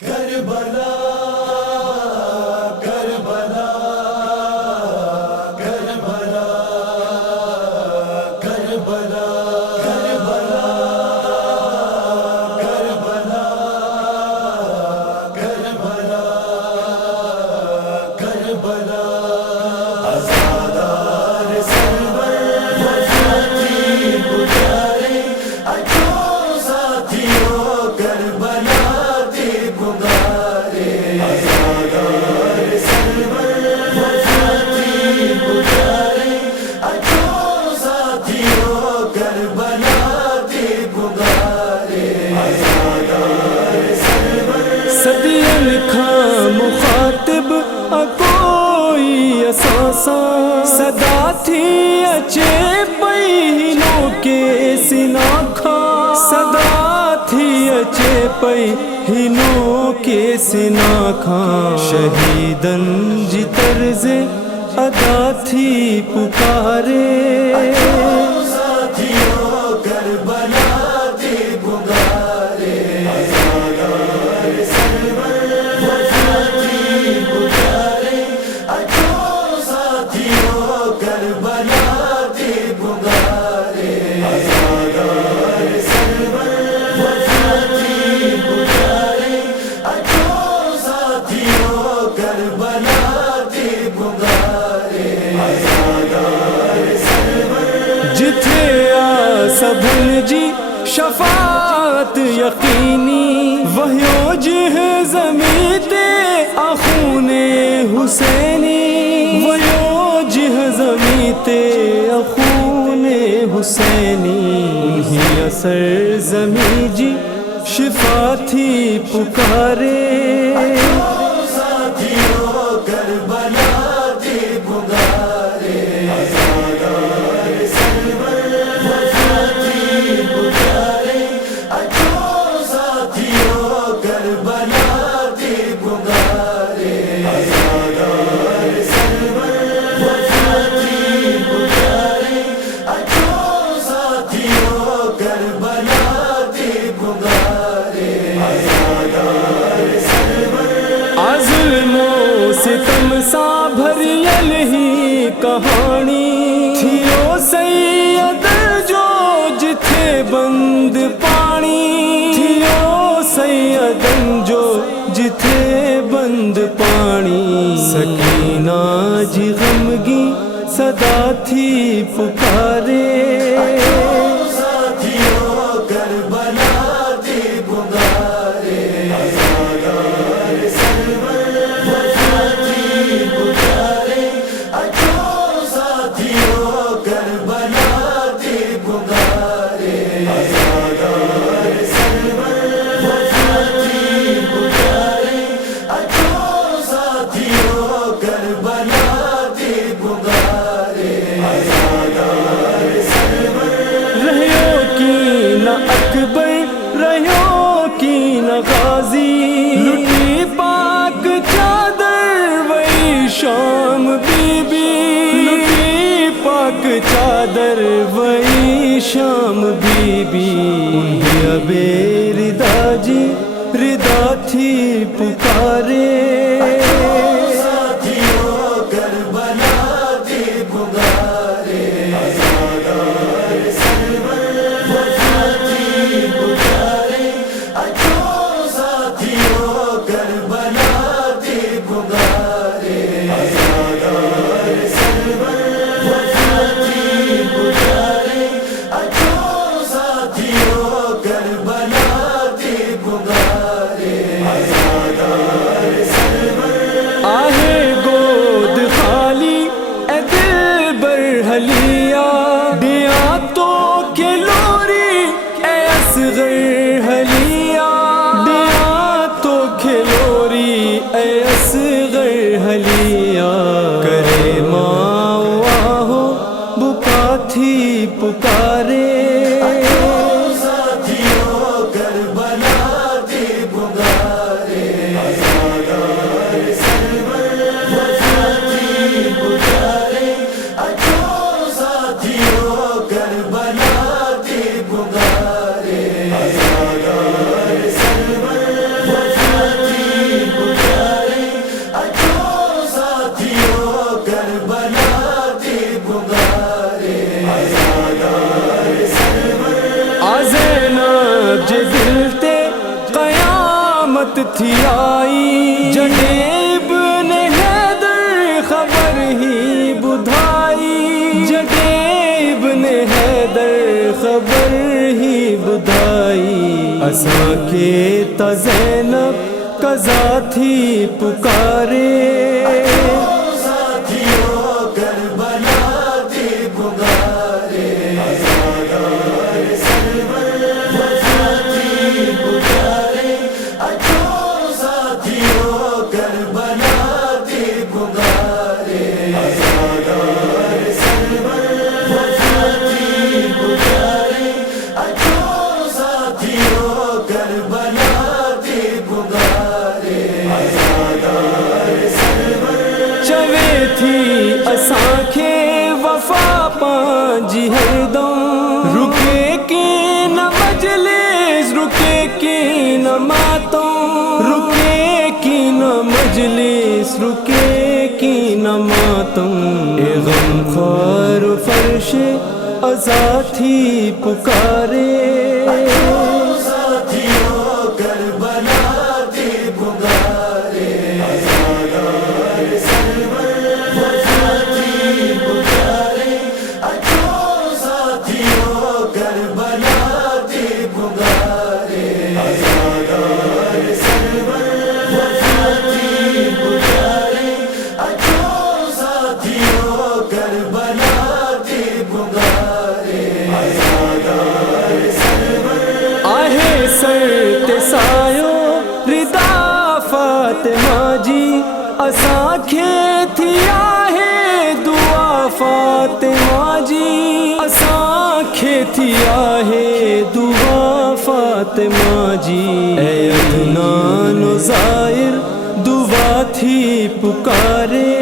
کربلا کربلا کربلا کربلا کربلا کربلا کربلا کربلا ازادار سرور وفاتی پکارے اچھو ساتھیوں کربلا صدیاں لکھا مخاطب کوئی اساسا صدا تھی اچے پہینوں کے سنا کھا صدا تھی اچے پہینوں کے سنا کھا شہیدن جی طرز ادا تھی پکارے سبھن جی شفاعت یقینی وحیو جہ زمین تے اخون حسینی وحیو جہ زمین تے اخون حسینی انہی اثر زمین جی شفا تھی پکارے ستم سا بھریل ہی کہانی تھیو سید جو جتھے بند پانی تھیو سیدن جو جتھے بند پانی سکینہ جی غمگی صدا تھی پکارے غازی لٹی پاک چادر وہی شام بی بی لٹی پاک چادر وہی شام بی بی انہی ابے ردا جی ردا تھی پکارے دیا تو کھلوری اے اصغر حلیا دیا تو کھلوری اے اصغر حلیا کرے ماں آہو بکا تھی پکارے قیامت تھی آئی جڑے ابن حیدر خبر ہی بدھائی جڑے ابن حیدر خبر ہی بدھائی اساں کے تا زینب قضا تھی پکارے اساکھے وفا پانجی ہر دم رکے کی نہ مجلس رکے کی نہ ماتم رکے کی نہ مجلس رکے کی نہ ماتم اے غم خوار فرش ازا تھی پکارے سایو ردا فاطمہ جی اساکھے تھی آہے دعا فاطمہ جی اساکھے تھی آہے دعا فاطمہ جی اے عدنان و زائر دعا تھی پکارے